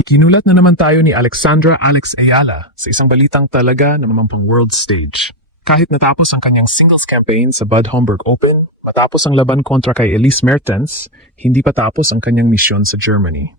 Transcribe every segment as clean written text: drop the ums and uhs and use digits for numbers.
Kinulat na naman tayo ni Alexandra Alex Ayala sa isang balitang talaga na mamampang world stage. Kahit natapos ang kanyang singles campaign sa Bad Homburg Open, matapos ang laban kontra kay Elise Mertens, hindi pa tapos ang kanyang misyon sa Germany.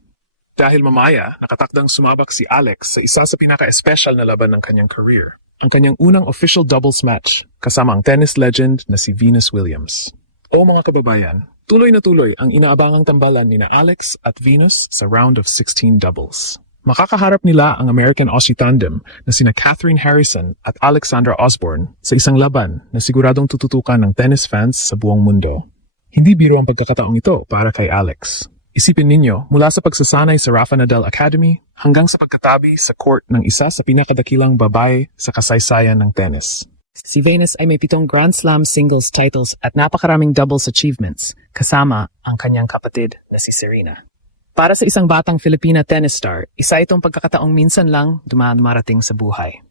Dahil mamaya, nakatakdang sumabak si Alex sa isa sa pinaka-espesyal na laban ng kanyang career, ang kanyang unang official doubles match kasama ang tennis legend na si Venus Williams. O mga kababayan, tuloy na tuloy ang inaabangang tambalan ni na Alex at Venus sa round of 16 doubles. Makakaharap nila ang American-Aussie tandem na sina Catherine Harrison at Alexandra Osborne sa isang laban na siguradong tututukan ng tennis fans sa buong mundo. Hindi biro ang pagkakataong ito para kay Alex. Isipin ninyo, mula sa pagsasanay sa Rafa Nadal Academy hanggang sa pagkatabi sa court ng isa sa pinakadakilang babae sa kasaysayan ng tennis. Si Venus ay may 7 Grand Slam singles titles at napakaraming doubles achievements, kasama ang kanyang kapatid na si Serena. Para sa isang batang Filipina tennis star, isa itong pagkakataong minsan lang marating sa buhay.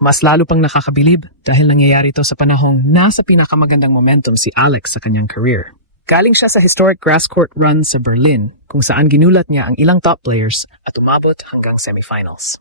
Mas lalo pang nakakabilib dahil nangyayari ito sa panahong nasa pinakamagandang momentum si Alex sa kanyang career. Galing siya sa historic grass court run sa Berlin kung saan ginulat niya ang ilang top players at umabot hanggang semifinals.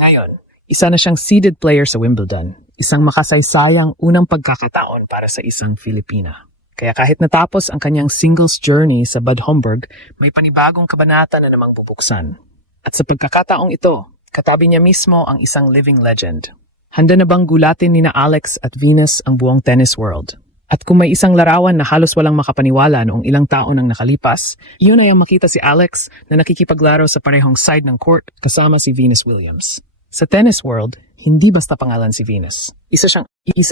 Ngayon, isa na siyang seeded player sa Wimbledon, isang makasaysayang unang pagkakataon para sa isang Filipina. Kaya kahit natapos ang kanyang singles journey sa Bad Homburg, may panibagong kabanata na namang bubuksan. At sa pagkakataong ito, katabi niya mismo ang isang living legend. Handa na bang gulatin ni na Alex at Venus ang buong tennis world? At kung may isang larawan na halos walang makapaniwala noong ilang taon ang nakalipas, iyon ay ang makita si Alex na nakikipaglaro sa parehong side ng court kasama si Venus Williams. Sa tennis world, hindi basta pangalan si Venus. Isa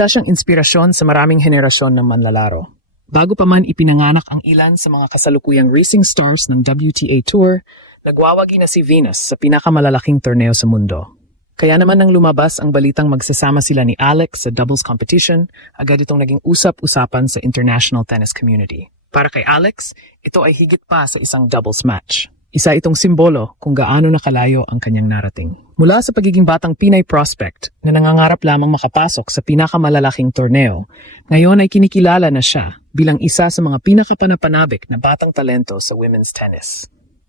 siyang inspirasyon sa maraming henerasyon ng manlalaro. Bago pa man ipinanganak ang ilan sa mga kasalukuyang racing stars ng WTA Tour, nagwawagi na si Venus sa pinakamalalaking torneo sa mundo. Kaya naman nang lumabas ang balitang magsasama sila ni Alex sa doubles competition, agad itong naging usap-usapan sa international tennis community. Para kay Alex, ito ay higit pa sa isang doubles match. Isa itong simbolo kung gaano nakalayo ang kanyang narating. Mula sa pagiging batang Pinay prospect na nangangarap lamang makapasok sa pinakamalalaking torneo, ngayon ay kinikilala na siya bilang isa sa mga pinakapanapanabik na batang talento sa women's tennis.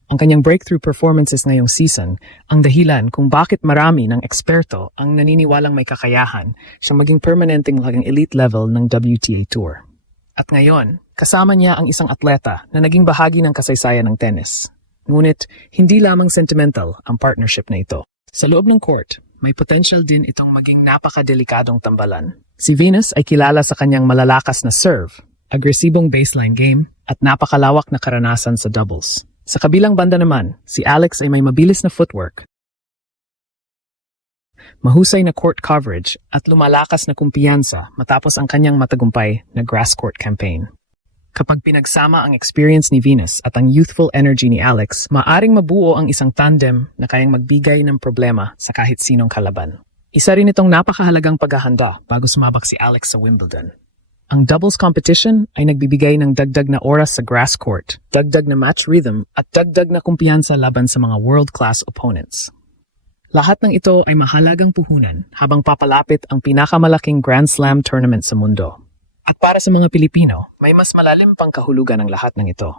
Ang kanyang breakthrough performances ngayong season ang dahilan kung bakit marami ng eksperto ang naniniwalang may kakayahan siya maging permanenteng lagang elite level ng WTA Tour. At ngayon, kasama niya ang isang atleta na naging bahagi ng kasaysayan ng tennis. Ngunit, hindi lamang sentimental ang partnership na ito. Sa loob ng court, may potential din itong maging napakadelikadong tambalan. Si Venus ay kilala sa kanyang malalakas na serve, agresibong baseline game, at napakalawak na karanasan sa doubles. Sa kabilang banda naman, si Alex ay may mabilis na footwork, mahusay na court coverage, at lumalakas na kumpiyansa matapos ang kanyang matagumpay na grass court campaign. Kapag pinagsama ang experience ni Venus at ang youthful energy ni Alex, maaring mabuo ang isang tandem na kayang magbigay ng problema sa kahit sinong kalaban. Isa rin itong napakahalagang paghahanda bago sumabak si Alex sa Wimbledon. Ang doubles competition ay nagbibigay ng dagdag na oras sa grass court, dagdag na match rhythm at dagdag na kumpiyansa laban sa mga world-class opponents. Lahat ng ito ay mahalagang puhunan habang papalapit ang pinakamalaking Grand Slam tournament sa mundo. At para sa mga Pilipino, may mas malalim pang kahulugan ang lahat ng ito.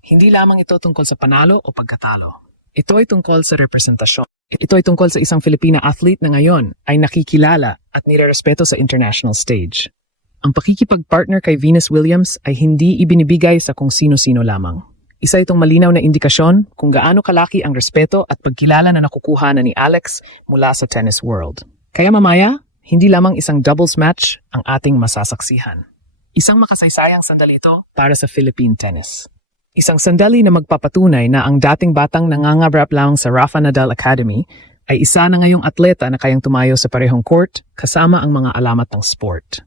Hindi lamang ito tungkol sa panalo o pagkatalo. Ito ay tungkol sa representasyon. Ito ay tungkol sa isang Filipina athlete na ngayon ay nakikilala at nirerespeto sa international stage. Ang pakikipag-partner kay Venus Williams ay hindi ibinibigay sa kung sino-sino lamang. Isa itong malinaw na indikasyon kung gaano kalaki ang respeto at pagkilala na nakukuha na ni Alex mula sa tennis world. Kaya mamaya, hindi lamang isang doubles match ang ating masasaksihan. Isang makasaysayang sandali ito para sa Philippine tennis. Isang sandali na magpapatunay na ang dating batang nangangabrap lang sa Rafa Nadal Academy ay isa na ngayong atleta na kayang tumayo sa parehong court kasama ang mga alamat ng sport.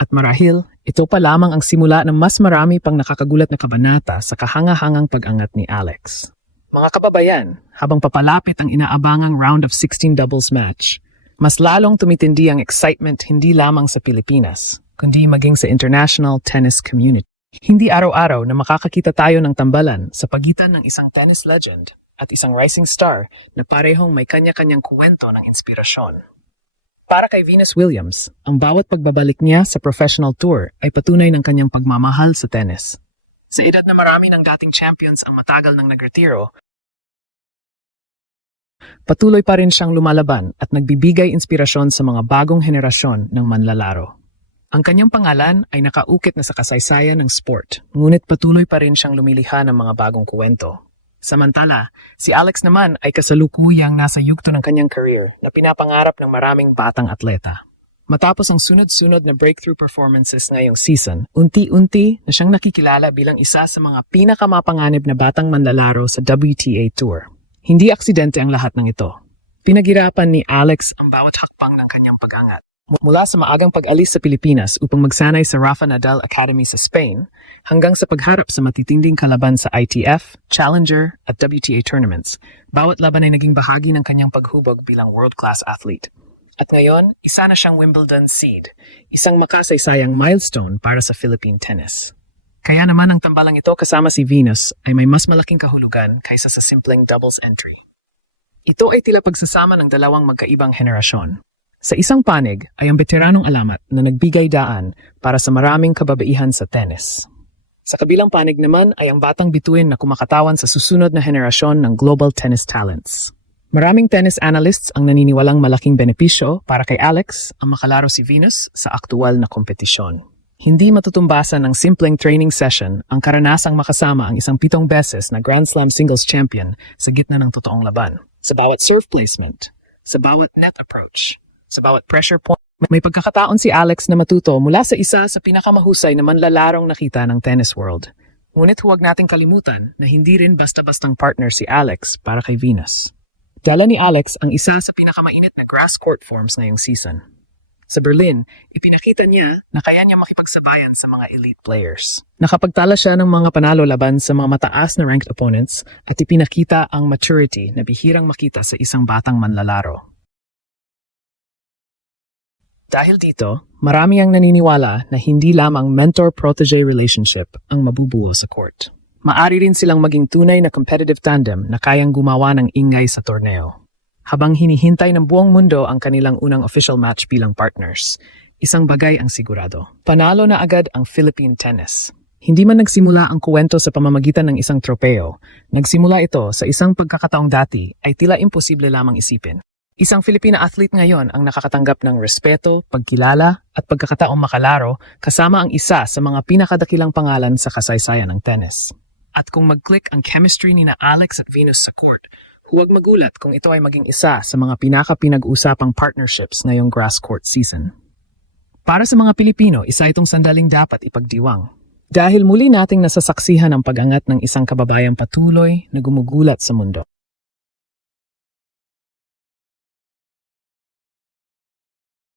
At marahil, ito pa lamang ang simula ng mas marami pang nakakagulat na kabanata sa kahangahangang pag-angat ni Alex. Mga kababayan, habang papalapit ang inaabangang round of 16 doubles match, mas lalong tumitindi ang excitement hindi lamang sa Pilipinas, kundi maging sa international tennis community. Hindi araw-araw na makakakita tayo ng tambalan sa pagitan ng isang tennis legend at isang rising star na parehong may kanya-kanyang kwento ng inspirasyon. Para kay Venus Williams, ang bawat pagbabalik niya sa professional tour ay patunay ng kanyang pagmamahal sa tennis. Sa edad na marami ng dating champions ang matagal nang nagretiro, patuloy pa rin siyang lumalaban at nagbibigay inspirasyon sa mga bagong henerasyon ng manlalaro. Ang kanyang pangalan ay nakaukit na sa kasaysayan ng sport, ngunit patuloy pa rin siyang lumilikha ng mga bagong kuwento. Samantala, si Alex naman ay kasalukuyang nasa yugto ng kanyang career na pinapangarap ng maraming batang atleta. Matapos ang sunod-sunod na breakthrough performances ngayong season, unti-unti na siyang nakikilala bilang isa sa mga pinakamapanganib na batang manlalaro sa WTA Tour. Hindi aksidente ang lahat ng ito. Pinaghirapan ni Alex ang bawat hakbang ng kanyang pag-angat. Mula sa maagang pag-alis sa Pilipinas upang magsanay sa Rafa Nadal Academy sa Spain, hanggang sa pagharap sa matitinding kalaban sa ITF, Challenger at WTA tournaments, bawat laban ay naging bahagi ng kanyang paghubog bilang world-class athlete. At ngayon, isa na siyang Wimbledon seed, isang makasaysayang milestone para sa Philippine tennis. Kaya naman ang tambalang ito kasama si Venus ay may mas malaking kahulugan kaysa sa simpleng doubles entry. Ito ay tila pagsasama ng dalawang magkaibang henerasyon. Sa isang panig ay ang veteranong alamat na nagbigay daan para sa maraming kababaihan sa tennis. Sa kabilang panig naman ay ang batang bituin na kumakatawan sa susunod na henerasyon ng global tennis talents. Maraming tennis analysts ang naniniwalang malaking benepisyo para kay Alex ang makalaro si Venus sa aktual na kompetisyon. Hindi matutumbasan ng simpleng training session ang karanasang makasama ang isang 7 beses na Grand Slam singles champion sa gitna ng totoong laban. Sa bawat serve placement, sa bawat net approach, sa bawat pressure point, may pagkakataon si Alex na matuto mula sa isa sa pinakamahusay na manlalarong nakita ng tennis world. Ngunit huwag nating kalimutan na hindi rin basta-bastang partner si Alex para kay Venus. Dala ni Alex ang isa sa pinakamainit na grass court forms ngayong season. Sa Berlin, ipinakita niya na kaya niya makipagsabayan sa mga elite players. Nakapagtala siya ng mga panalo laban sa mga mataas na ranked opponents at ipinakita ang maturity na bihirang makita sa isang batang manlalaro. Dahil dito, marami ang naniniwala na hindi lamang mentor-protege relationship ang mabubuo sa court. Maari rin silang maging tunay na competitive tandem na kayang gumawa ng ingay sa torneo. Habang hinihintay ng buong mundo ang kanilang unang official match bilang partners, isang bagay ang sigurado. Panalo na agad ang Philippine tennis. Hindi man nagsimula ang kuwento sa pamamagitan ng isang tropeo, nagsimula ito sa isang pagkakataong dati ay tila imposible lamang isipin. Isang Filipina athlete ngayon ang nakakatanggap ng respeto, pagkilala at pagkakataong makalaro kasama ang isa sa mga pinakadakilang pangalan sa kasaysayan ng tennis. At kung mag-click ang chemistry ni na Alex at Venus sa court, huwag magulat kung ito ay maging isa sa mga pinaka-pinag-usapang partnerships ngayong grass court season. Para sa mga Pilipino, isa itong sandaling dapat ipagdiwang. Dahil muli nating nasasaksihan ang pag-angat ng isang kababayang patuloy na gumugulat sa mundo.